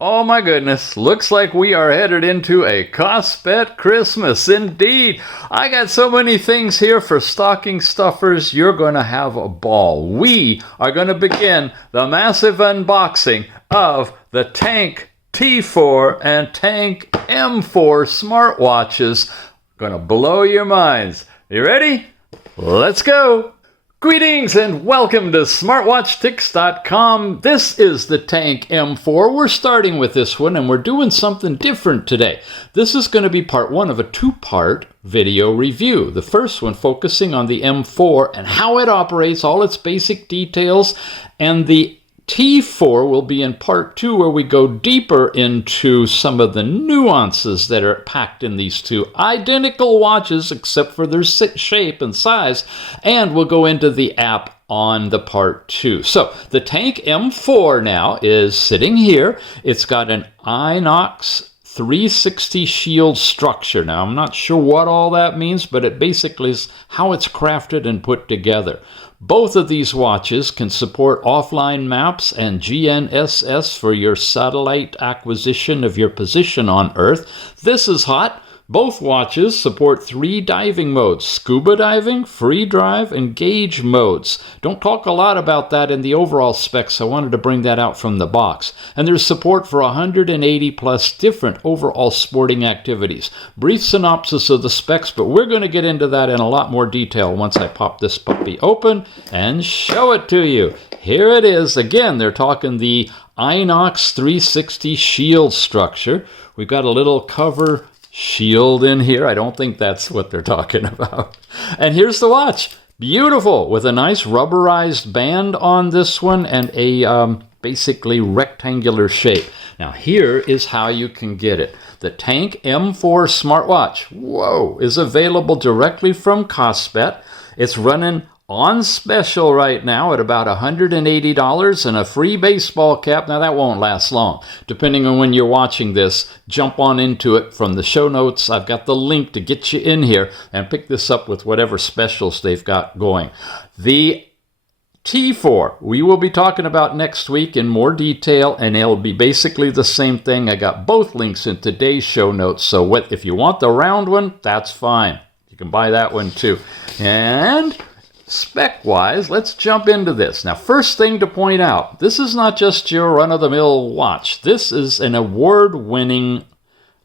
Oh my goodness, looks like we are headed into a Kospet Christmas. Indeed, I got so many things here for stocking stuffers, you're going to have a ball. We are going to begin the massive unboxing of the Tank T4 and Tank M4 smartwatches. Going to blow your minds. You ready? Let's go! Greetings and welcome to smartwatches.Today. This is the Tank M4. We're starting with this one and we're doing something different today. This is going to be part one of a two-part video review. The first one focusing on the M4 and how it operates, all its basic details, and the T4 will be in part two, where we go deeper into some of the nuances that are packed in these two identical watches except for their shape and size, and we'll go into the app on the part two. So the Tank M4 now is sitting here. It's got an Inox 360 shield structure. Now, I'm not sure what all that means, but it basically is how it's crafted and put together. Both of these watches can support offline maps and GNSS for your satellite acquisition of your position on Earth. This is hot. Both watches support 3 diving modes: scuba diving, free dive, and gauge modes. Don't talk a lot about that in the overall specs. I wanted to bring that out from the box. And there's support for 180 plus different overall sporting activities. Brief synopsis of the specs, but we're going to get into that in a lot more detail once I pop this puppy open and show it to you. Here it is. Again, they're talking the Inox 360 shield structure. We've got a little cover shield in here. I don't think that's what they're talking about. And here's the watch. Beautiful, with a nice rubberized band on this one and a basically rectangular shape. Now here is how you can get it. The Tank M4 smartwatch, whoa, is available directly from Kospet. It's running on special right now at about $180 and a free baseball cap. Now that won't last long. Depending on when you're watching this, jump on into it from the show notes. I've got the link to get you in here and pick this up with whatever specials they've got going. The T4 we will be talking about next week in more detail, and it'll be basically the same thing. I got both links in today's show notes, so if you want the round one, that's fine. You can buy that one too. And spec-wise, let's jump into this. Now, first thing to point out, this is not just your run-of-the-mill watch. This is an award-winning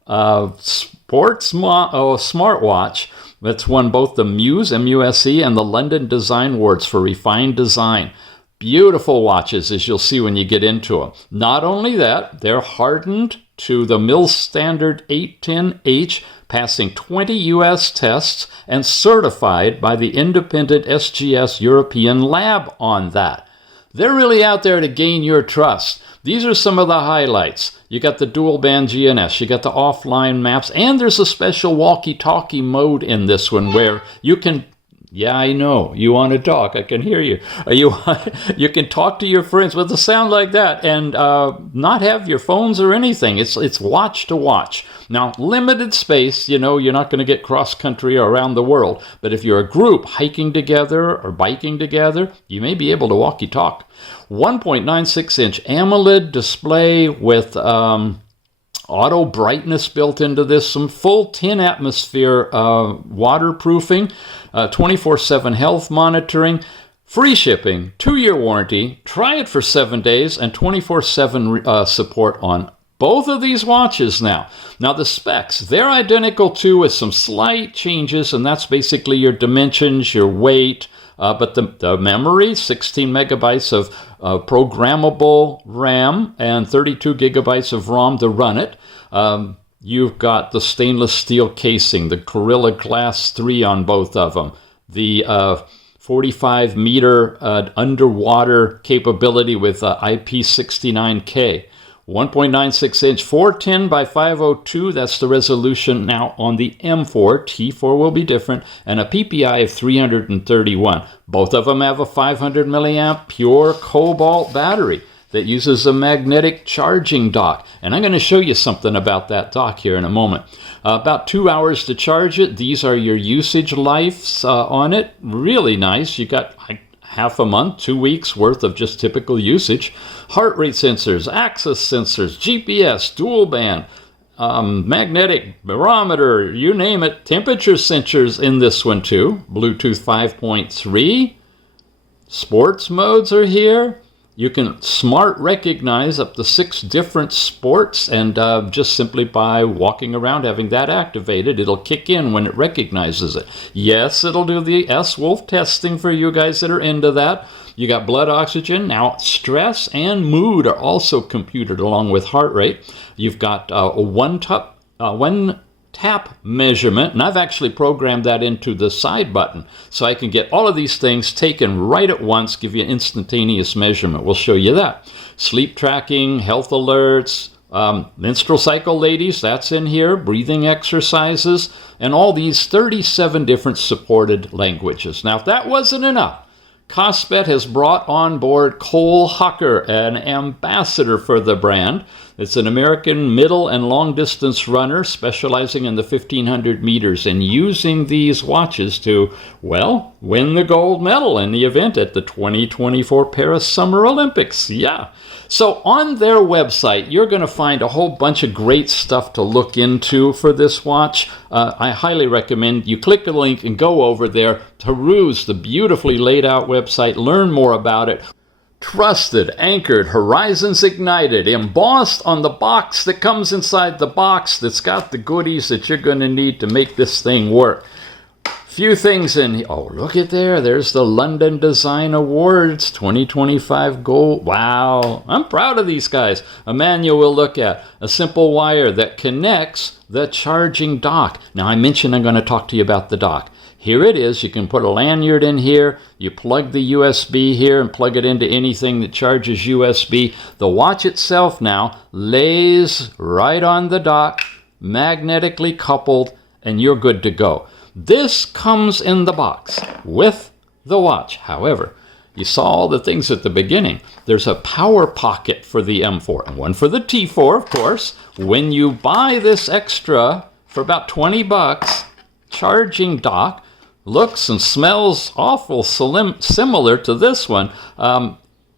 smartwatch that's won both the Muse, M-U-S-E, and the London Design Awards for refined design. Beautiful watches, as you'll see when you get into them. Not only that, they're hardened to the MIL-STD-810H, passing 20 U.S. tests and certified by the independent SGS European lab on that. They're really out there to gain your trust. These are some of the highlights. You got the dual band GNS, you got the offline maps, and there's a special walkie-talkie mode in this one where you can, yeah, I know, you want to talk, I can hear you. You can talk to your friends with a sound like that and not have your phones or anything. It's watch to watch. Now, limited space, you know, you're not going to get cross-country or around the world, but if you're a group hiking together or biking together, you may be able to walkie-talk. 1.96-inch AMOLED display with auto brightness built into this, some full 10 atmosphere waterproofing, 24/7 health monitoring, free shipping, 2-year warranty, try it for 7 days, and 24/7 support on both of these watches now. Now the specs, they're identical too with some slight changes, and that's basically your dimensions, your weight, but the memory, 16 megabytes of programmable RAM and 32 gigabytes of ROM to run it. You've got the stainless steel casing, the Gorilla Glass 3 on both of them, the 45-meter underwater capability with IP69K. 1.96-inch 410 by 502, that's the resolution now on the M4. T4 will be different, and a PPI of 331. Both of them have a 500 milliamp pure cobalt battery that uses a magnetic charging dock. And I'm going to show you something about that dock here in a moment. About 2 hours to charge it. These are your usage lives on it. Really nice. You got, I half a month, 2 weeks worth of just typical usage. Heart rate sensors, axis sensors, GPS, dual band, magnetic barometer, you name it. Temperature sensors in this one too. Bluetooth 5.3. Sports modes are here. You can smart recognize up to 6 different sports, and just simply by walking around having that activated, it'll kick in when it recognizes it. Yes, it'll do the S-Wolf testing for you guys that are into that. You got blood oxygen. Now, stress and mood are also computed along with heart rate. You've got a one-tap measurement, and I've actually programmed that into the side button, so I can get all of these things taken right at once, give you instantaneous measurement. We'll show you that. Sleep tracking, health alerts, menstrual cycle, ladies, that's in here, breathing exercises, and all these 37 different supported languages. Now, if that wasn't enough, Kospet has brought on board Cole Hocker, an ambassador for the brand. It's an American middle and long distance runner specializing in the 1500 meters and using these watches to, well, win the gold medal in the event at the 2024 Paris Summer Olympics. Yeah. So on their website, you're going to find a whole bunch of great stuff to look into for this watch. I highly recommend you click the link and go over there, peruse the beautifully laid out website, learn more about it. Trusted, anchored, horizons ignited, embossed on the box that comes inside the box that's got the goodies that you're going to need to make this thing work. Few things in here. Oh, look at there. There's the London Design Awards 2025 gold. Wow. I'm proud of these guys. A manual we'll look at. A simple wire that connects the charging dock. Now, I mentioned I'm going to talk to you about the dock. Here it is. You can put a lanyard in here. You plug the USB here and plug it into anything that charges USB. The watch itself now lays right on the dock, magnetically coupled, and you're good to go. This comes in the box with the watch. However, you saw all the things at the beginning. There's a power pocket for the M4 and one for the T4, of course. When you buy this extra for about 20 bucks, charging dock, looks and smells awful similar to this one.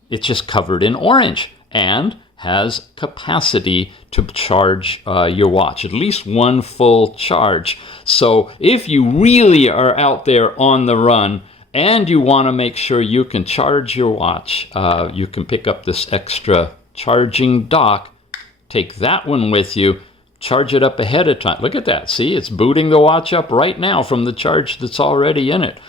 It's just covered in orange and has capacity to charge your watch, at least one full charge. So if you really are out there on the run and you want to make sure you can charge your watch, you can pick up this extra charging dock, take that one with you, charge it up ahead of time. Look at that. See, it's booting the watch up right now from the charge that's already in it.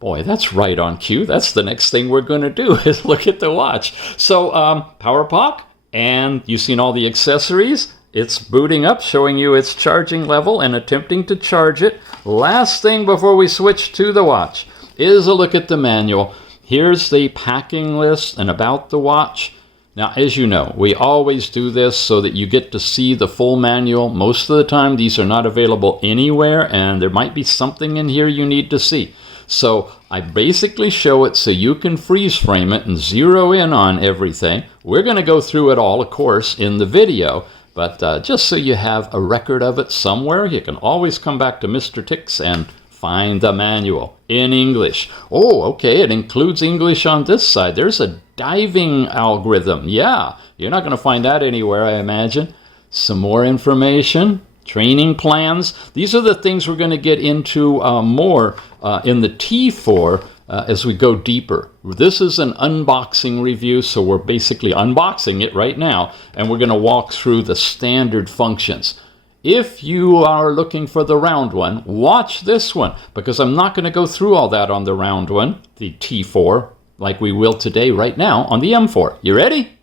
Boy, that's right on cue. That's the next thing we're going to do is look at the watch. So power pop, and you've seen all the accessories. It's booting up, showing you its charging level and attempting to charge it. Last thing before we switch to the watch is a look at the manual. Here's the packing list and about the watch. Now, as you know, we always do this so that you get to see the full manual. Most of the time, these are not available anywhere, and there might be something in here you need to see. So I basically show it so you can freeze frame it and zero in on everything. We're going to go through it all, of course, in the video. But just so you have a record of it somewhere, you can always come back to Mr. Tix and find the manual in English. Oh, okay, it includes English on this side. There's a diving algorithm. Yeah, you're not going to find that anywhere, I imagine. Some more information, training plans. These are the things we're going to get into more in the T4 as we go deeper. This is an unboxing review, so we're basically unboxing it right now, and we're going to walk through the standard functions. If you are looking for the round one, watch this one, because I'm not going to go through all that on the round one, the T4, like we will today right now on the M4. You ready?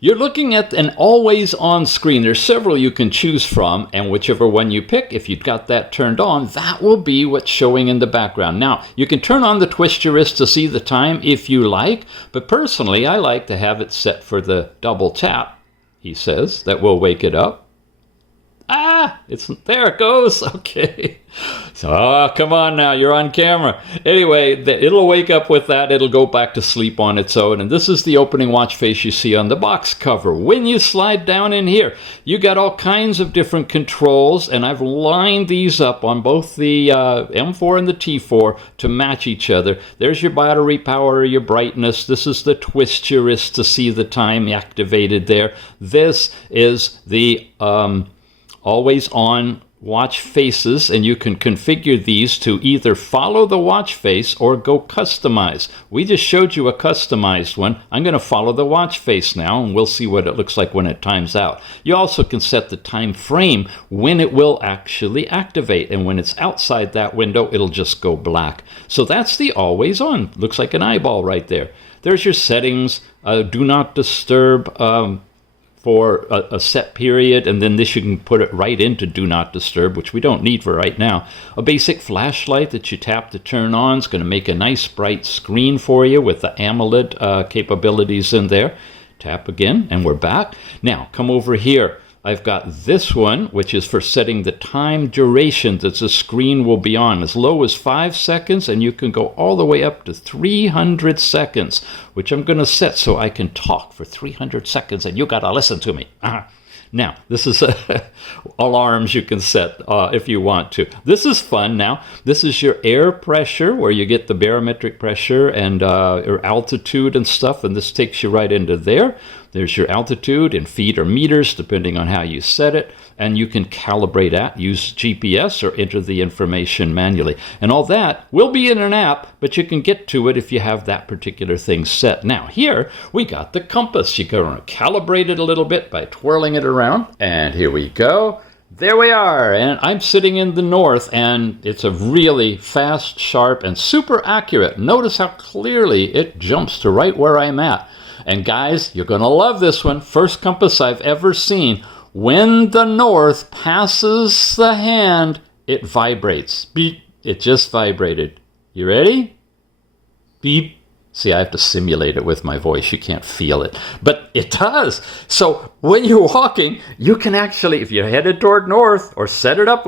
You're looking at an always-on screen. There's several you can choose from, and whichever one you pick, if you've got that turned on, that will be what's showing in the background. Now, you can turn on the twist your wrist to see the time if you like, but personally, I like to have it set for the double tap, he says. That will wake it up. There it goes. Okay. So, come on now, you're on camera. Anyway, it'll wake up with that. It'll go back to sleep on its own. And this is the opening watch face you see on the box cover. When you slide down in here, you got all kinds of different controls, and I've lined these up on both the M4 and the T4 to match each other. There's your battery power, your brightness. This is the twist your wrist to see the time activated there. This is the always on watch faces, and you can configure these to either follow the watch face or go customize. We just showed you a customized one. I'm going to follow the watch face now, and we'll see what it looks like when it times out. You also can set the time frame when it will actually activate, and when it's outside that window, it'll just go black. So that's the always on. Looks like an eyeball right there. There's your settings, do not disturb, for a set period, and then this you can put it right into do not disturb, which we don't need for right now. A basic flashlight that you tap to turn on is going to make a nice bright screen for you with the AMOLED capabilities in there. Tap again, and we're back. Now, come over here. I've got this one, which is for setting the time duration that the screen will be on, as low as 5 seconds, and you can go all the way up to 300 seconds, which I'm going to set so I can talk for 300 seconds, and you got to listen to me. Now, this is alarms you can set if you want to. This is fun now. This is your air pressure, where you get the barometric pressure and your altitude and stuff, and this takes you right into there. There's your altitude in feet or meters, depending on how you set it, and you can calibrate at, use GPS, or enter the information manually. And all that will be in an app, but you can get to it if you have that particular thing set. Now, here we got the compass. You're going to calibrate it a little bit by twirling it around, and here we go. There we are, and I'm sitting in the north, and it's a really fast, sharp, and super accurate. Notice how clearly it jumps to right where I'm at. And guys, you're going to love this one. First compass I've ever seen. When the north passes the hand, it vibrates. Beep. It just vibrated. You ready? Beep. See, I have to simulate it with my voice. You can't feel it. But it does. So when you're walking, you can actually, if you're headed toward north or set it up,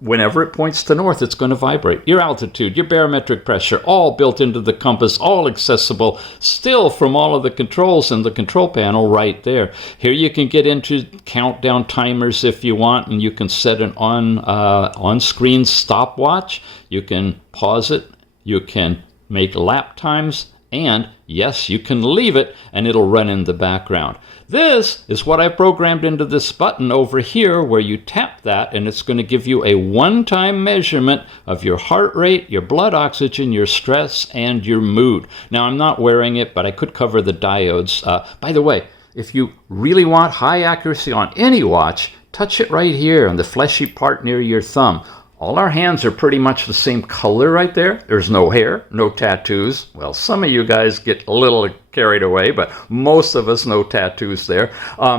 whenever it points to north, it's going to vibrate. Your altitude, your barometric pressure, all built into the compass, all accessible, still from all of the controls in the control panel right there. Here you can get into countdown timers if you want, and you can set an on-screen stopwatch. You can pause it. You can make lap times. And yes, you can leave it and it'll run in the background. This is what I programmed into this button over here, where you tap that and it's going to give you a one-time measurement of your heart rate, your blood oxygen, your stress, and your mood. Now, I'm not wearing it, but I could cover the diodes. By the way, if you really want high accuracy on any watch, touch it right here on the fleshy part near your thumb. All our hands are pretty much the same color right there. There's no hair, no tattoos. Well, some of you guys get a little carried away, but most of us no tattoos there.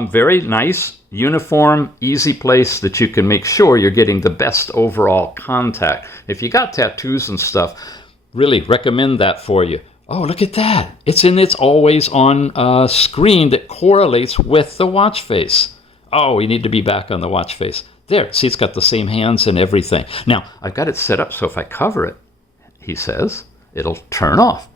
Very nice, uniform, easy place that you can make sure you're getting the best overall contact. If you got tattoos and stuff, really recommend that for you. Oh, look at that. It's in its always on screen that correlates with the watch face. Oh, we need to be back on the watch face. There, see, it's got the same hands and everything. Now, I've got it set up so if I cover it, he says, it'll turn off.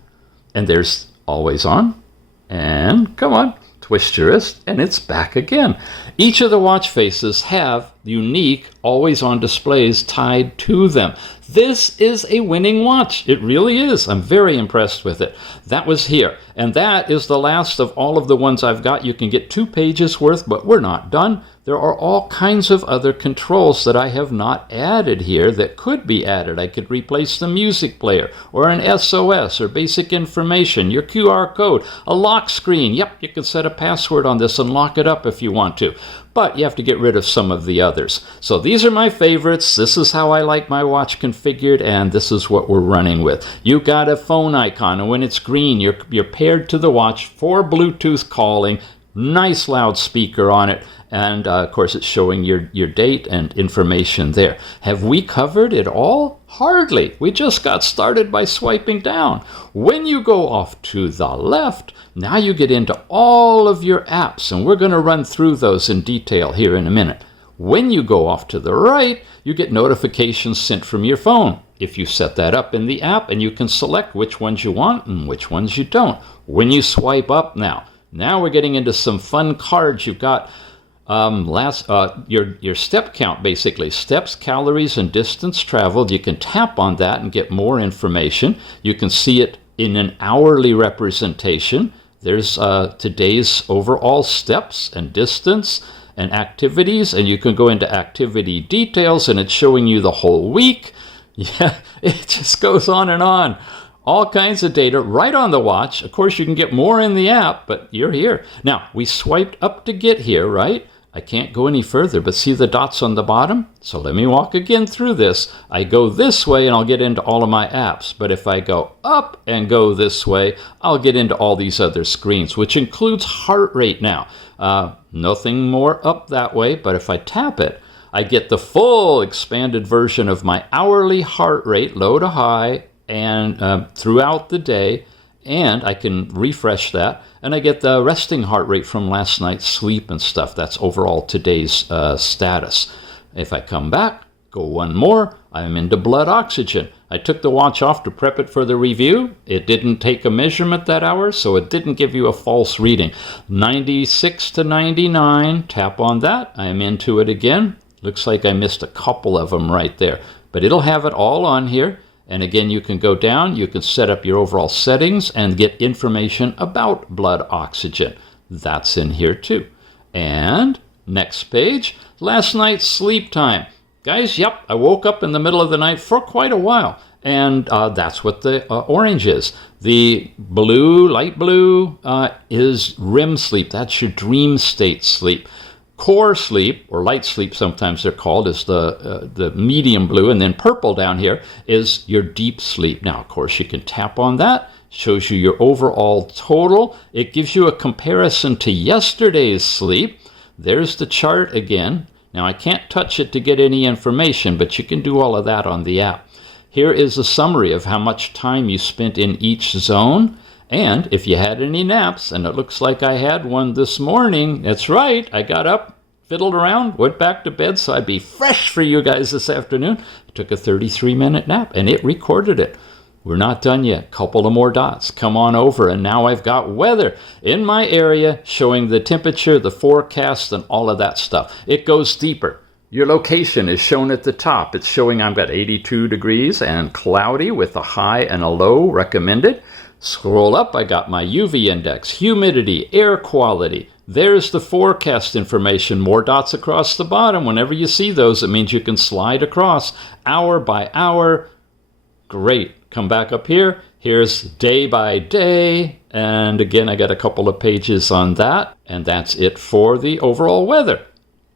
And there's always on. And come on, twist your wrist, and it's back again. Each of the watch faces have unique always on displays tied to them. This is a winning watch. It really is. I'm very impressed with it. That was here. And that is the last of all of the ones I've got. You can get 2 pages worth, but we're not done. There are all kinds of other controls that I have not added here that could be added. I could replace the music player or an SOS or basic information, your QR code, a lock screen. Yep, you can set a password on this and lock it up if you want to. But you have to get rid of some of the others. So these are my favorites. This is how I like my watch configured, and this is what we're running with. You got a phone icon, and when it's green, you're paired to the watch for Bluetooth calling. Nice loudspeaker on it, and of course it's showing your date and information there. Have we covered it all? Hardly. We just got started by swiping down. When you go off to the left, now you get into all of your apps, and we're going to run through those in detail here in a minute. When you go off to the right, you get notifications sent from your phone. If you set that up in the app, and you can select which ones you want and which ones you don't. When you swipe up now we're getting into some fun cards. You've got your step count, basically steps, calories, and distance traveled. You can tap on that and get more information. You can see it in an hourly representation. There's today's overall steps and distance and activities, and you can go into activity details, and it's showing you the whole week. Yeah, it just goes on and on. All kinds of data right on the watch. Of course, you can get more in the app, but you're here. Now, we swiped up to get here, right? I can't go any further, but see the dots on the bottom? So let me walk again through this. I go this way and I'll get into all of my apps. But if I go up and go this way, I'll get into all these other screens, which includes heart rate now. Nothing more up that way, but if I tap it, I get the full expanded version of my hourly heart rate, low to high, and throughout the day, and I can refresh that, and I get the resting heart rate from last night's sleep and stuff. That's overall today's status. If I come back, go one more, I'm into blood oxygen. I took the watch off to prep it for the review. It didn't take a measurement that hour, so it didn't give you a false reading. 96 to 99, tap on that. I'm into it again. Looks like I missed a couple of them right there, but it'll have it all on here. And again, you can go down, you can set up your overall settings and get information about blood oxygen. That's in here too. And next page, last night's sleep time. Guys, yep, I woke up in the middle of the night for quite a while. And that's what the orange is. The blue, light blue, is REM sleep. That's your dream state sleep. Core sleep, or light sleep sometimes they're called, is the medium blue, and then purple down here is your deep sleep. Now, of course, you can tap on that. Shows you your overall total. It gives you a comparison to yesterday's sleep. There's the chart again. Now, I can't touch it to get any information, but you can do all of that on the app. Here is a summary of how much time you spent in each zone. And if you had any naps, and it looks like I had one this morning, that's right, I got up, fiddled around, went back to bed, so I'd be fresh for you guys this afternoon. I took a 33-minute nap, and it recorded it. We're not done yet. Couple of more dots. Come on over, and now I've got weather in my area showing the temperature, the forecast, and all of that stuff. It goes deeper. Your location is shown at the top. It's showing I've got 82 degrees and cloudy with a high and a low recommended. Scroll up, I got my UV index, humidity, air quality. There's the forecast information, more dots across the bottom. Whenever you see those, it means you can slide across hour by hour. Great. Come back up here. Here's day by day. And again, I got a couple of pages on that. And that's it for the overall weather.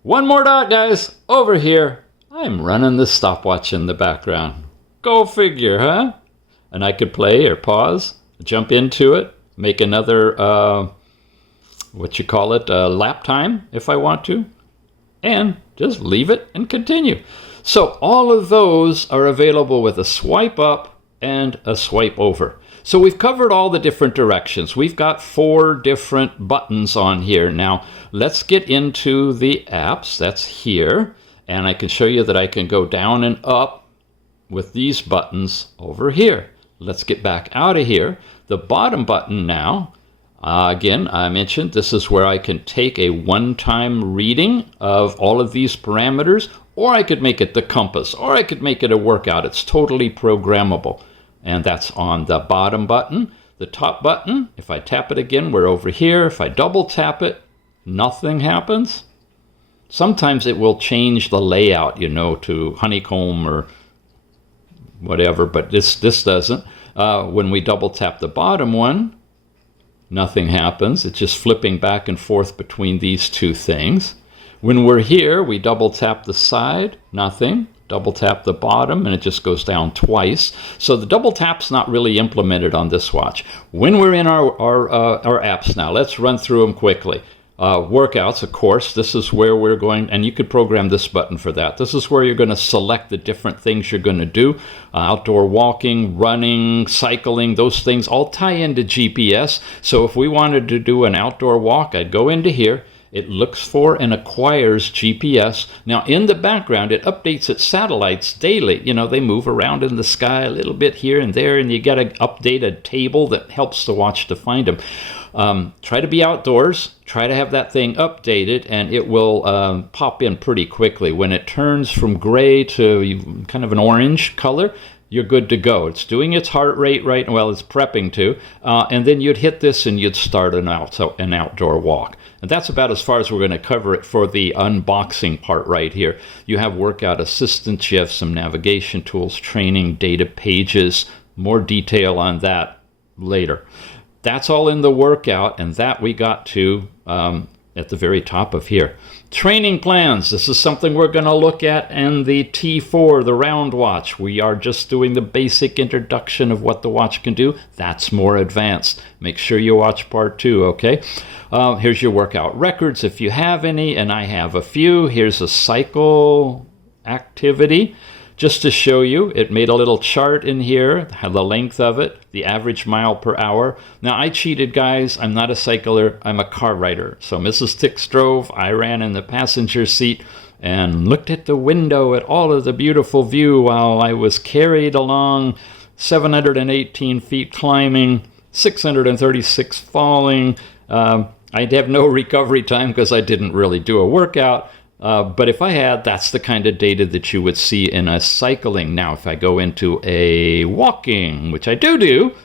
One more dot, guys. Over here, I'm running the stopwatch in the background. Go figure, huh? And I could play or pause, jump into it, make another, lap time if I want to, and just leave it and continue. So all of those are available with a swipe up and a swipe over. So we've covered all the different directions. We've got 4 different buttons on here. Now, let's get into the apps. That's here. And I can show you that I can go down and up with these buttons over here. Let's get back out of here. The bottom button now, again, I mentioned this is where I can take a one-time reading of all of these parameters, or I could make it the compass, or I could make it a workout. It's totally programmable. And that's on the bottom button. The top button, if I tap it again, we're over here. If I double tap it, nothing happens. Sometimes it will change the layout, to honeycomb or whatever, but this doesn't. When we double tap the bottom one, nothing happens. It's just flipping back and forth between these two things. When we're here, we double tap the side, nothing. Double tap the bottom, and it just goes down twice. So the double tap's not really implemented on this watch. When we're in our apps now, let's run through them quickly. Workouts, of course, this is where we're going, and you could program this button for that. This is where you're going to select the different things you're going to do. Outdoor walking, running, cycling, those things all tie into GPS. So if we wanted to do an outdoor walk, I'd go into here. It looks for and acquires GPS. Now, in the background, it updates its satellites daily. You know, they move around in the sky a little bit here and there, and you got to update a table that helps the watch to find them. Try to be outdoors. Try to have that thing updated, and it will pop in pretty quickly. When it turns from gray to kind of an orange color, you're good to go. It's doing its heart rate right, well, it's prepping to, and then you'd hit this and you'd start an outdoor walk. And that's about as far as we're going to cover it for the unboxing part right here. You have workout assistance, you have some navigation tools, training, data pages, more detail on that later. That's all in the workout, and that we got to at the very top of here. Training plans. This is something we're going to look at in the T4, the round watch. We are just doing the basic introduction of what the watch can do. That's more advanced. Make sure you watch part 2, okay? Here's your workout records if you have any, and I have a few. Here's a cycle activity. Just to show you, it made a little chart in here, the length of it, the average mile per hour. Now, I cheated, guys. I'm not a cycler. I'm a car rider. So Mrs. Tix drove. I ran in the passenger seat and looked at the window at all of the beautiful view while I was carried along 718 feet climbing, 636 falling. I'd have no recovery time because I didn't really do a workout. But if I had, that's the kind of data that you would see in a cycling. Now, if I go into a walking, which I do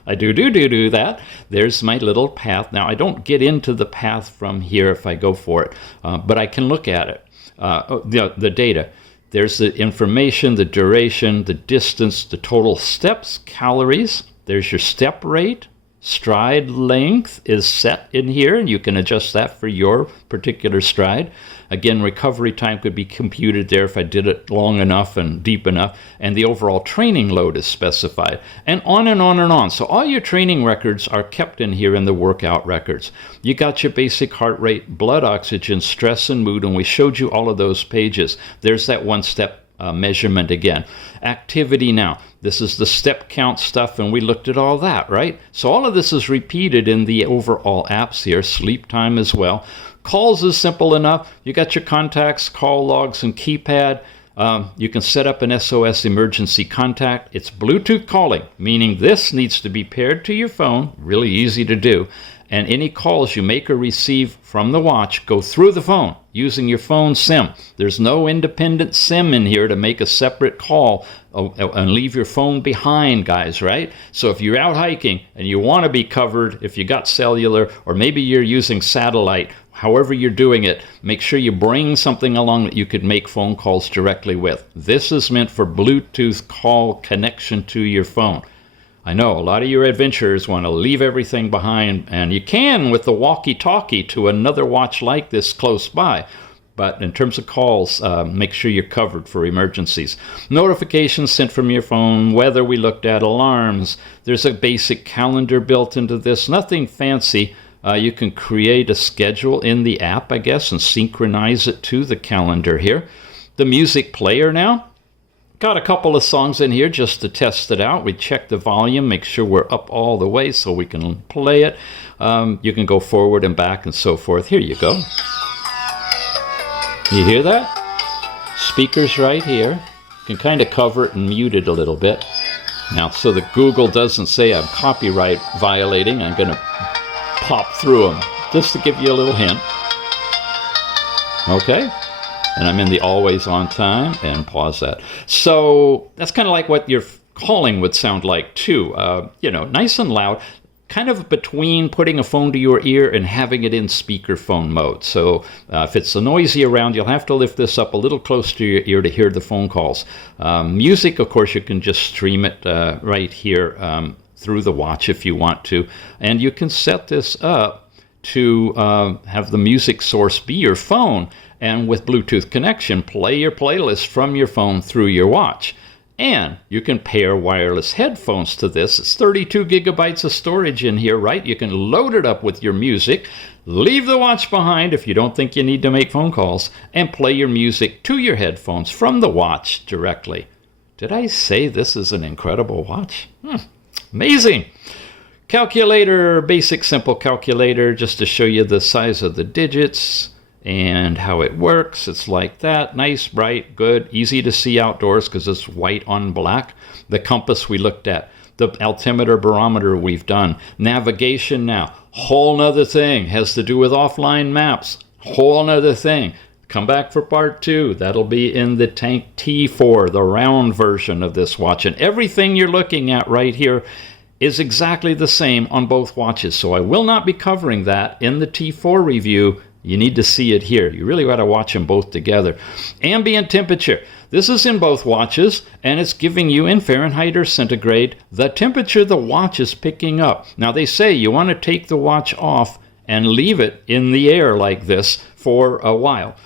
that, there's my little path. Now, I don't get into the path from here if I go for it, but I can look at it, the data. There's the information, the duration, the distance, the total steps, calories. There's your step rate. Stride length is set in here, and you can adjust that for your particular stride. Again, recovery time could be computed there if I did it long enough and deep enough, and the overall training load is specified, and on and on and on. So all your training records are kept in here in the workout records. You got your basic heart rate, blood oxygen, stress, and mood, and we showed you all of those pages. There's that one-step measurement again. Activity now. This is the step count stuff, and we looked at all that, right? So all of this is repeated in the overall apps here. Sleep time as well. Calls is simple enough. You got your contacts, call logs, and keypad. You can set up an SOS emergency contact. It's Bluetooth calling, meaning this needs to be paired to your phone. Really easy to do. And any calls you make or receive from the watch go through the phone using your phone SIM. There's no independent SIM in here to make a separate call and leave your phone behind, guys, right? So if you're out hiking and you want to be covered, if you got cellular, or maybe you're using satellite, however you're doing it, make sure you bring something along that you could make phone calls directly with. This is meant for Bluetooth call connection to your phone. I know a lot of your adventurers want to leave everything behind, and you can with the walkie-talkie to another watch like this close by. But in terms of calls, make sure you're covered for emergencies. Notifications sent from your phone, weather we looked at, alarms. There's a basic calendar built into this, nothing fancy. You can create a schedule in the app, I guess, and synchronize it to the calendar here. The music player now. Got a couple of songs in here just to test it out. We check the volume, make sure we're up all the way so we can play it. You can go forward and back and so forth. Here you go. You hear that? Speakers right here. You can kind of cover it and mute it a little bit. Now, so that Google doesn't say I'm copyright violating, I'm going to pop through them just to give you a little hint. Okay. And I'm in the always on time, and pause that. So that's kind of like what your calling would sound like too. Nice and loud, kind of between putting a phone to your ear and having it in speakerphone mode. So if it's noisy around, you'll have to lift this up a little close to your ear to hear the phone calls. Music, of course, you can just stream it right here through the watch if you want to. And you can set this up to have the music source be your phone, and with Bluetooth connection, play your playlist from your phone through your watch. And you can pair wireless headphones to this. It's 32 gigabytes of storage in here, right? You can load it up with your music, leave the watch behind if you don't think you need to make phone calls, and play your music to your headphones from the watch directly. Did I say this is an incredible watch? Amazing. Calculator, basic simple calculator, just to show you the size of the digits. and how it works. It's like that, nice, bright, good, easy to see outdoors because it's white on black. The compass we looked at, the altimeter barometer we've done, navigation now, whole nother thing, has to do with offline maps, whole nother thing. Come back for part 2. That'll be in the Tank T4, the round version of this watch. And everything you're looking at right here is exactly the same on both watches. So I will not be covering that in the T4 review. You need to see it here. You really got to watch them both together. Ambient temperature. This is in both watches, and it's giving you in Fahrenheit or centigrade the temperature the watch is picking up. Now, they say you want to take the watch off and leave it in the air like this for a while.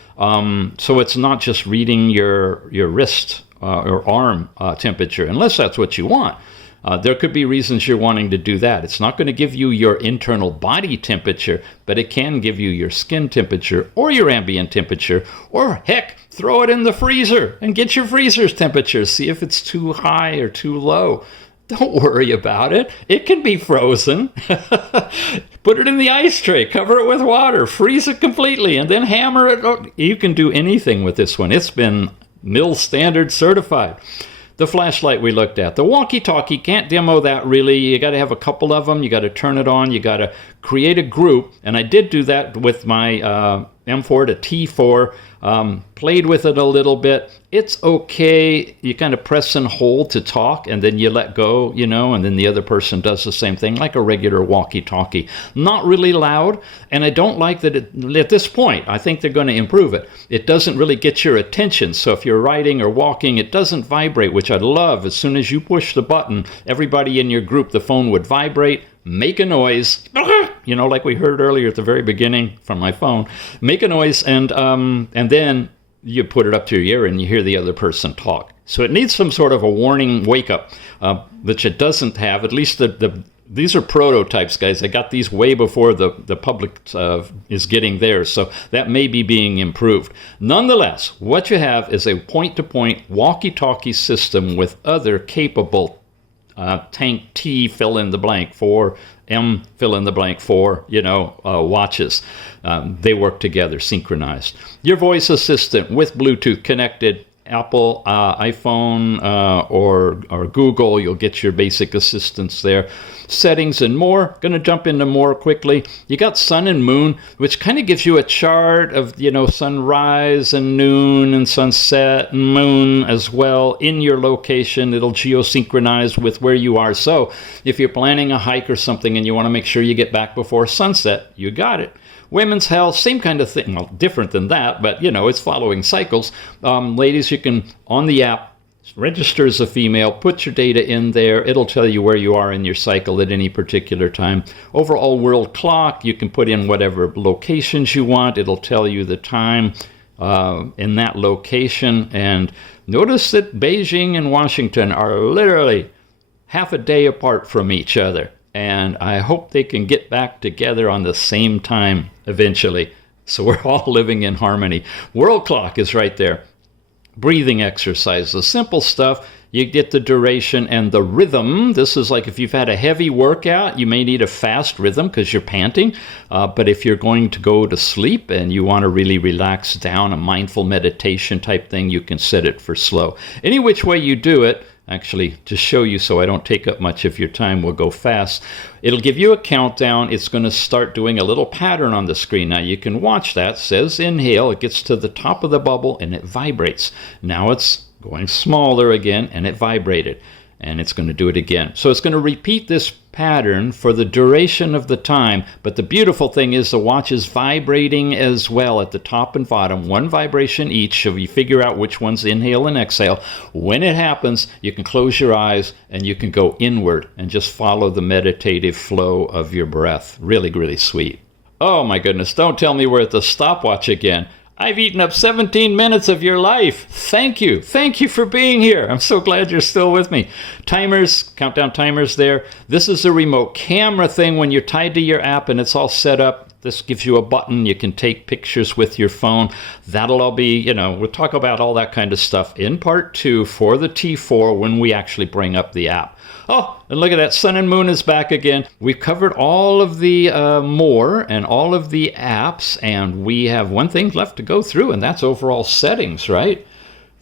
So it's not just reading your wrist or arm temperature, unless that's what you want. There could be reasons you're wanting to do that. It's not going to give you your internal body temperature, but it can give you your skin temperature or your ambient temperature, or heck, throw it in the freezer and get your freezer's temperature. See if it's too high or too low. Don't worry about it. It can be frozen. Put it in the ice tray, cover it with water, freeze it completely, and then hammer it. You can do anything with this one. It's been MIL standard certified. The flashlight we looked at. The walkie-talkie, can't demo that really. You got to have a couple of them. You got to turn it on. You got to create a group. And I did do that with my M4 to T4. Played with it a little bit. It's okay. You kind of press and hold to talk, and then you let go, and then the other person does the same thing, like a regular walkie-talkie. Not really loud, and I don't like that at this point. I think they're going to improve it. It doesn't really get your attention, so if you're riding or walking, it doesn't vibrate, which I love. As soon as you push the button, everybody in your group, the phone would vibrate, make a noise, like we heard earlier at the very beginning from my phone, make a noise, and then you put it up to your ear and you hear the other person talk. So it needs some sort of a warning wake-up, which it doesn't have. At least these are prototypes, guys. I got these way before the public is getting theirs, so that may be being improved. Nonetheless, what you have is a point-to-point walkie-talkie system with other capable Tank T fill in the blank for M fill in the blank for watches. They work together, synchronized. Your voice assistant with Bluetooth connected, Apple, iPhone, or Google. You'll get your basic assistants there. Settings and more. Going to jump into more quickly. You got sun and moon, which kind of gives you a chart of sunrise and noon and sunset and moon as well in your location. It'll geosynchronize with where you are. So if you're planning a hike or something and you want to make sure you get back before sunset, you got it. Women's health, same kind of thing. Well, different than that, but it's following cycles. Ladies, you can, on the app, register as a female, put your data in there. It'll tell you where you are in your cycle at any particular time. Overall world clock, you can put in whatever locations you want. It'll tell you the time in that location. And notice that Beijing and Washington are literally half a day apart from each other. And I hope they can get back together on the same time eventually, so we're all living in harmony. World clock is right there. Breathing exercises, simple stuff. You get the duration and the rhythm. This is like if you've had a heavy workout, you may need a fast rhythm because you're panting. But if you're going to go to sleep and you want to really relax down, a mindful meditation type thing, you can set it for slow. Any which way you do it, actually, to show you so I don't take up much of your time, we'll go fast. It'll give you a countdown. It's going to start doing a little pattern on the screen. Now, you can watch that. It says inhale. It gets to the top of the bubble, and it vibrates. Now it's going smaller again, and it vibrated. And it's going to do it again. So it's going to repeat this pattern for the duration of the time. But the beautiful thing is the watch is vibrating as well at the top and bottom, one vibration each. So you figure out which one's inhale and exhale. When it happens, you can close your eyes and you can go inward and just follow the meditative flow of your breath. Really, really sweet. Oh my goodness, don't tell me we're at the stopwatch again. I've eaten up 17 minutes of your life. Thank you. Thank you for being here. I'm so glad you're still with me. Timers, countdown timers there. This is a remote camera thing when you're tied to your app and it's all set up. This gives you a button. You can take pictures with your phone. That'll all be, we'll talk about all that kind of stuff in part 2 for the T4 when we actually bring up the app. Oh, and look at that. Sun and Moon is back again. We've covered all of the more and all of the apps, and we have one thing left to go through, and that's overall settings, right?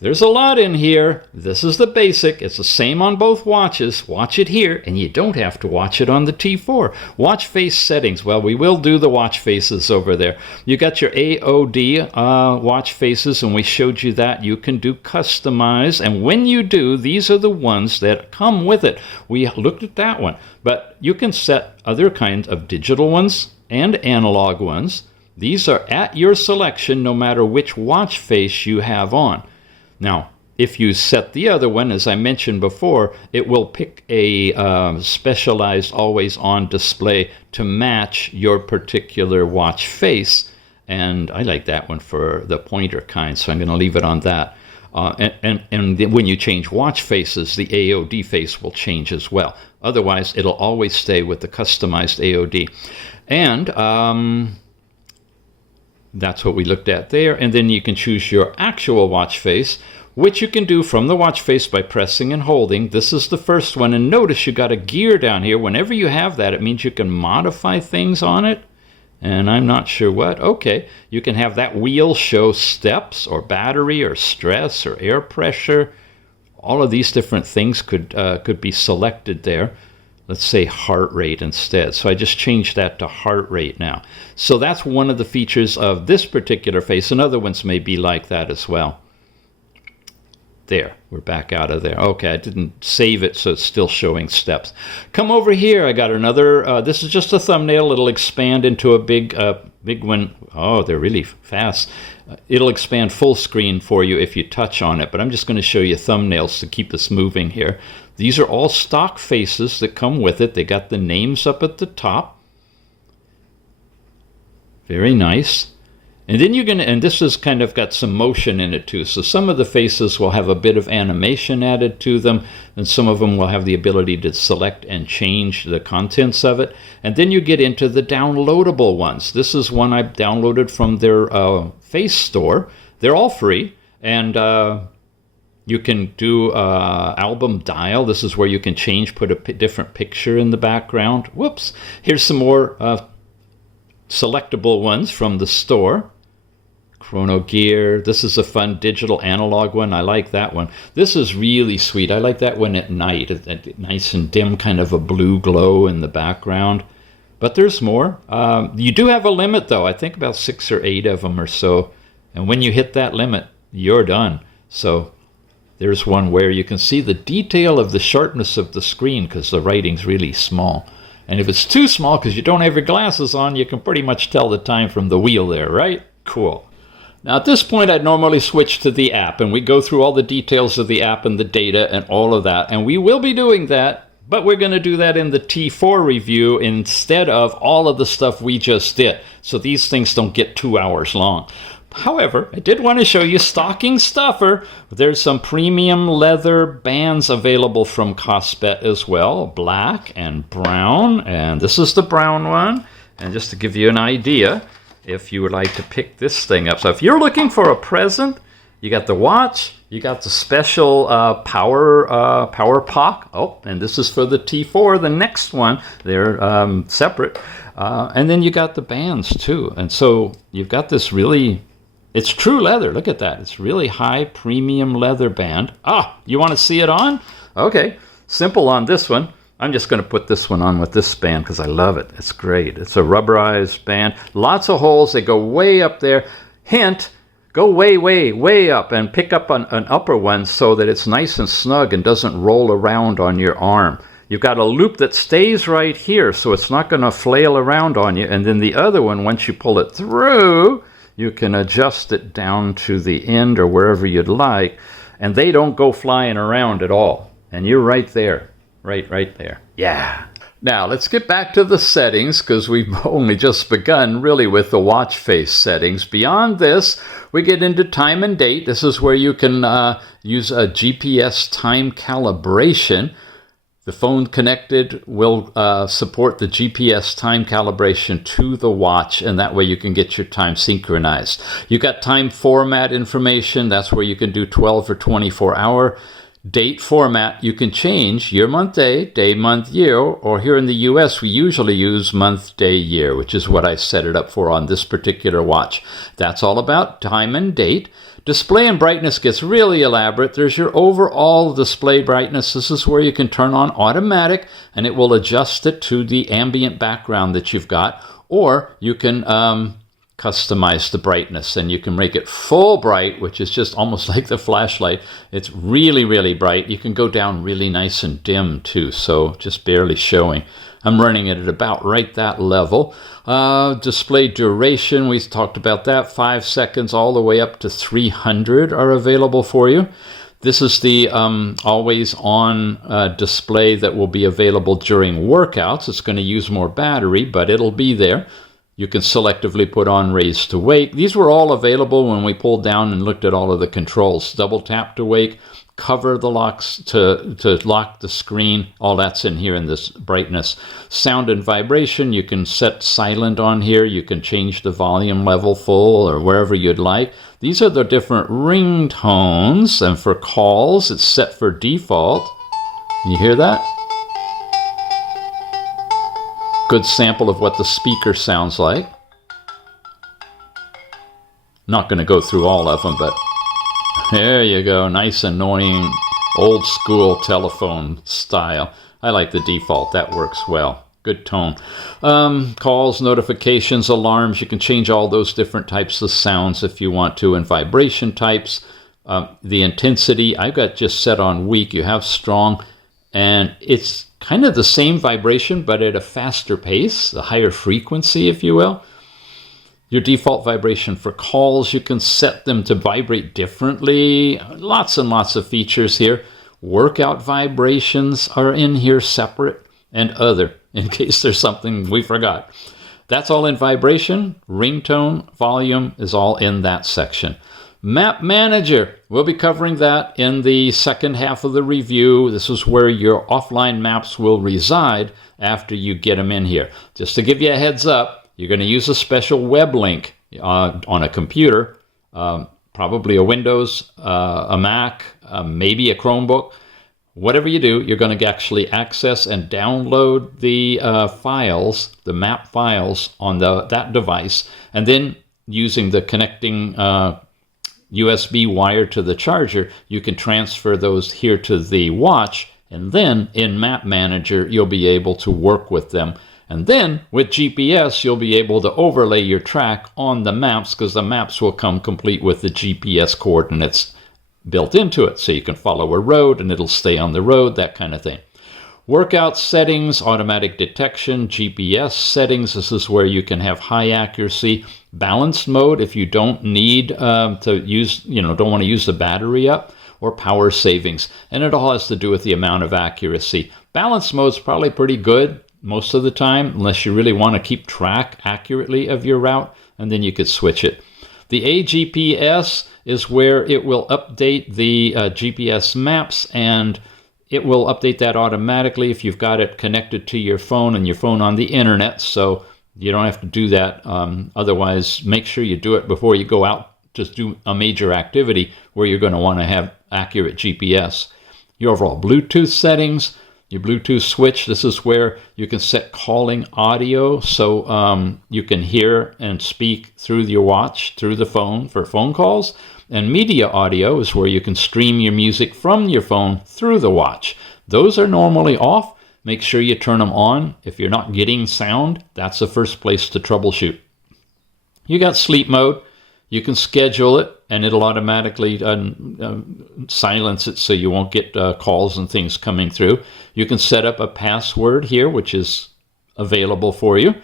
There's a lot in here. This is the basic. It's the same on both watches. Watch it here, and you don't have to watch it on the T4. Watch face settings. Well, we will do the watch faces over there. You got your AOD watch faces, and we showed you that. You can do customize, and when you do, these are the ones that come with it. We looked at that one, but you can set other kinds of digital ones and analog ones. These are at your selection, no matter which watch face you have on. Now, if you set the other one, as I mentioned before, it will pick a specialized always-on display to match your particular watch face. And I like that one for the pointer kind, so I'm going to leave it on that. And when you change watch faces, the AOD face will change as well. Otherwise, it'll always stay with the customized AOD. And that's what we looked at there. And then you can choose your actual watch face, which you can do from the watch face by pressing and holding. This is the first one. And notice you got a gear down here. Whenever you have that, it means you can modify things on it. And I'm not sure what. Okay, you can have that wheel show steps or battery or stress or air pressure. All of these different things could be selected there. Let's say heart rate instead. So I just changed that to heart rate now. So that's one of the features of this particular face, and other ones may be like that as well. There, we're back out of there. Okay, I didn't save it, so it's still showing steps. Come over here. I got another, this is just a thumbnail. It'll expand into a big one. Oh, they're really fast. It'll expand full screen for you if you touch on it, but I'm just going to show you thumbnails to keep us moving here. These are all stock faces that come with it. They got the names up at the top. Very nice. And then you're going to, and this has kind of got some motion in it too. So some of the faces will have a bit of animation added to them, and some of them will have the ability to select and change the contents of it. And then you get into the downloadable ones. This is one I downloaded from their face store. They're all free, and you can do album dial. This is where you can change, put a different picture in the background. Whoops. Here's some more selectable ones from the store. Chrono gear. This is a fun digital analog one. I like that one. This is really sweet. I like that one at night. Nice and dim, kind of a blue glow in the background. But there's more. You do have a limit, though. I think about 6 or 8 of them or so. And when you hit that limit, you're done. So there's one where you can see the detail of the sharpness of the screen because the writing's really small. And if it's too small because you don't have your glasses on, you can pretty much tell the time from the wheel there, right? Cool. Now at this point, I'd normally switch to the app, and we go through all the details of the app and the data and all of that. And we will be doing that, but we're going to do that in the T4 review instead of all of the stuff we just did. So these things don't get 2 hours long. However, I did want to show you stocking stuffer. There's some premium leather bands available from Kospet as well, black and brown, and this is the brown one. And just to give you an idea, if you would like to pick this thing up. So if you're looking for a present, you got the watch, you got the special power POC. Oh, and this is for the T4, the next one. They're separate. And then you got the bands too. And so you've got this really... It's true leather. Look at that. It's really high premium leather band. Ah, you want to see it on? Okay. Simple on this one. I'm just going to put this one on with this band because I love it. It's great. It's a rubberized band. Lots of holes. They go way up there. Hint, go way, way, way up and pick up an upper one so that it's nice and snug and doesn't roll around on your arm. You've got a loop that stays right here so it's not going to flail around on you. And then the other one, once you pull it through... You can adjust it down to the end or wherever you'd like, and they don't go flying around at all. And you're right there, right there. Yeah. Now, let's get back to the settings because we've only just begun really with the watch face settings. Beyond this, we get into time and date. This is where you can use a GPS time calibration. The phone connected will support the GPS time calibration to the watch, and that way you can get your time synchronized. You got time format information. That's where you can do 12 or 24 hour. Date format, you can change year, month, day, month, year, or here in the US, we usually use month, day, year, which is what I set it up for on this particular watch. That's all about time and date. Display and brightness gets really elaborate. There's your overall display brightness. This is where you can turn on automatic, and it will adjust it to the ambient background that you've got, or you can customize the brightness, and you can make it full bright, which is just almost like the flashlight. It's really, really bright. You can go down really nice and dim too, so just barely showing. I'm running it at about right that level. Display duration, we talked about that. 5 seconds all the way up to 300 are available for you. This is the always on display that will be available during workouts. It's going to use more battery, but it'll be there. You can selectively put on raise to wake. These were all available when we pulled down and looked at all of the controls. Double tap to wake, cover the locks to lock the screen. All that's in here in this brightness. Sound and vibration, you can set silent on here. You can change the volume level full or wherever you'd like. These are the different ringtones, and for calls, it's set for default. You hear that? Good sample of what the speaker sounds like. Not going to go through all of them, but there you go. Nice, annoying, old school telephone style. I like the default. That works well. Good tone. Calls, notifications, alarms. You can change all those different types of sounds if you want to, and vibration types. The intensity, I've got just set on weak. You have strong, and it's kind of the same vibration, but at a faster pace, a higher frequency, if you will. Your default vibration for calls, you can set them to vibrate differently. Lots and lots of features here. Workout vibrations are in here separate, and other, in case there's something we forgot. That's all in vibration. Ringtone, volume is all in that section. Map Manager, we'll be covering that in the second half of the review. This is where your offline maps will reside after you get them in here. Just to give you a heads up, you're going to use a special web link on a computer, probably a Windows, a Mac, maybe a Chromebook. Whatever you do, you're going to actually access and download the files, the map files on that device, and then using the connecting USB wire to the charger, you can transfer those here to the watch, and then in Map Manager, you'll be able to work with them. And then with GPS, you'll be able to overlay your track on the maps, because the maps will come complete with the GPS coordinates built into it. So you can follow a road and it'll stay on the road, that kind of thing. Workout settings, automatic detection, GPS settings. This is where you can have high accuracy. Balanced mode if you don't need to use, don't want to use the battery up, or power savings. And it all has to do with the amount of accuracy. Balanced mode is probably pretty good most of the time, unless you really want to keep track accurately of your route, and then you could switch it. The AGPS is where it will update the GPS maps, and it will update that automatically if you've got it connected to your phone and your phone on the internet, so you don't have to do that. Otherwise, make sure you do it before you go out to do a major activity where you're going to want to have accurate GPS. Your overall Bluetooth settings, your Bluetooth switch, this is where you can set calling audio, so you can hear and speak through your watch, through the phone for phone calls. And media audio is where you can stream your music from your phone through the watch. Those are normally off. Make sure you turn them on. If you're not getting sound, that's the first place to troubleshoot. You got sleep mode. You can schedule it, and it'll automatically silence it so you won't get calls and things coming through. You can set up a password here, which is available for you.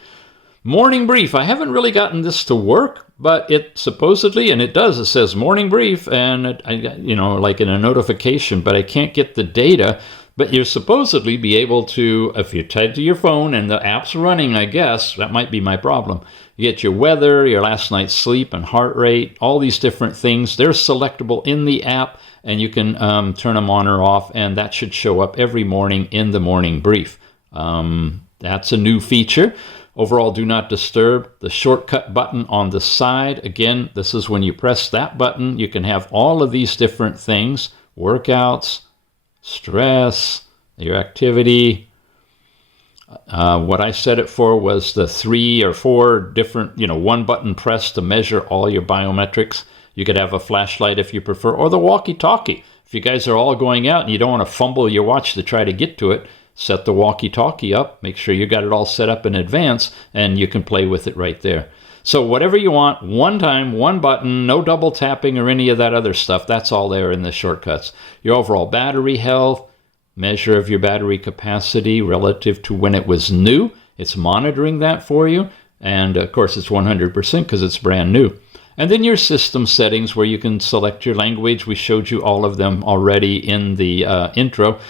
Morning brief. I haven't really gotten this to work, but it supposedly, and it does, it says morning brief, and like in a notification, but I can't get the data. But you'll supposedly be able to, if you're tied to your phone and the app's running, I guess, that might be my problem. You get your weather, your last night's sleep and heart rate, all these different things. They're selectable in the app, and you can turn them on or off, and that should show up every morning in the morning brief. That's a new feature. Overall, do not disturb. The shortcut button on the side, again, this is when you press that button, you can have all of these different things, workouts, stress, your activity. What I set it for was the 3 or 4 different, one button press to measure all your biometrics. You could have a flashlight if you prefer, or the walkie-talkie. If you guys are all going out and you don't want to fumble your watch to try to get to it, set the walkie-talkie up, make sure you got it all set up in advance, and you can play with it right there. So whatever you want, one time, one button, no double tapping or any of that other stuff. That's all there in the shortcuts. Your overall battery health, measure of your battery capacity relative to when it was new. It's monitoring that for you. And of course, it's 100% because it's brand new. And then your system settings where you can select your language. We showed you all of them already in the intro.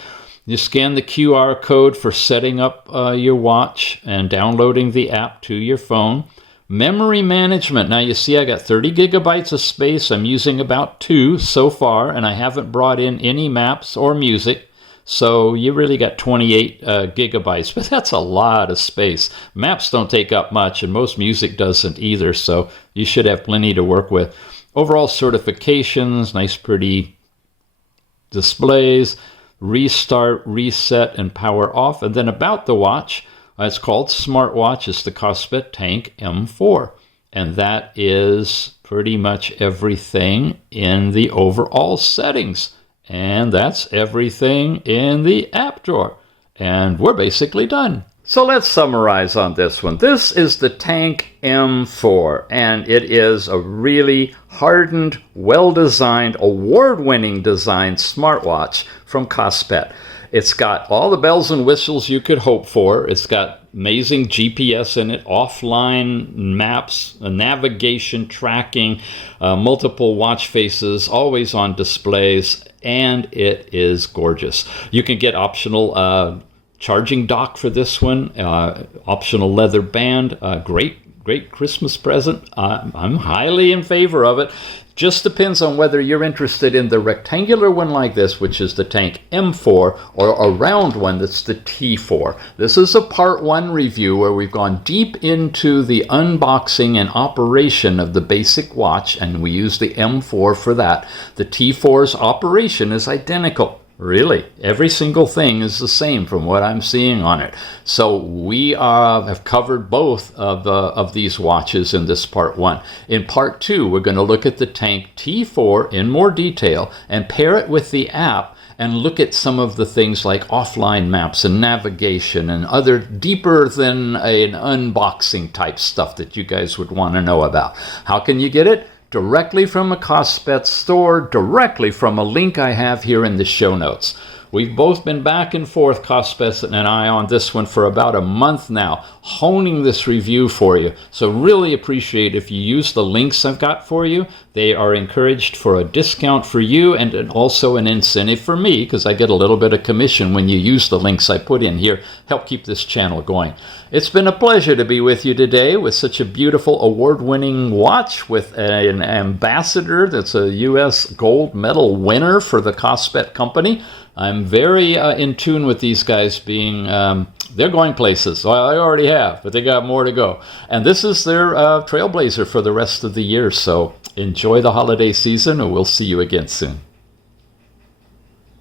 You scan the QR code for setting up your watch and downloading the app to your phone. Memory management. Now you see I got 30 gigabytes of space. I'm using about 2 so far, and I haven't brought in any maps or music. So you really got 28 gigabytes, but that's a lot of space. Maps don't take up much, and most music doesn't either, so you should have plenty to work with. Overall certifications, nice pretty displays, restart, reset, and power off. And then about the watch, it's called Smartwatch. It's the Kospet Tank M4. And that is pretty much everything in the overall settings. And that's everything in the app drawer. And we're basically done. So let's summarize on this one. This is the Tank M4, and it is a really hardened, well-designed, award-winning designed smartwatch from Kospet. It's got all the bells and whistles you could hope for. It's got amazing GPS in it, offline maps, navigation, tracking, multiple watch faces, always on displays, and it is gorgeous. You can get optional charging dock for this one, optional leather band, great Christmas present. I'm highly in favor of it. Just depends on whether you're interested in the rectangular one like this, which is the Tank M4, or a round one that's the T4. This is a part 1 review where we've gone deep into the unboxing and operation of the basic watch, and we use the M4 for that. The T4's operation is identical. Really, every single thing is the same from what I'm seeing on it. So we have covered both of these watches in this part 1. In part 2, we're going to look at the Tank T4 in more detail and pair it with the app and look at some of the things like offline maps and navigation and other deeper than an unboxing type stuff that you guys would want to know about. How can you get it? Directly from a Kospet store, directly from a link I have here in the show notes. We've both been back and forth, Kospet and I, on this one for about a month now, honing this review for you. So really appreciate if you use the links I've got for you. They are encouraged for a discount for you and also an incentive for me, because I get a little bit of commission when you use the links I put in here. Help keep this channel going. It's been a pleasure to be with you today with such a beautiful award-winning watch with an ambassador that's a U.S. gold medal winner for the Kospet company. I'm very in tune with these guys being, they're going places. Well, I already have, but they got more to go. And this is their trailblazer for the rest of the year. So enjoy the holiday season, and we'll see you again soon.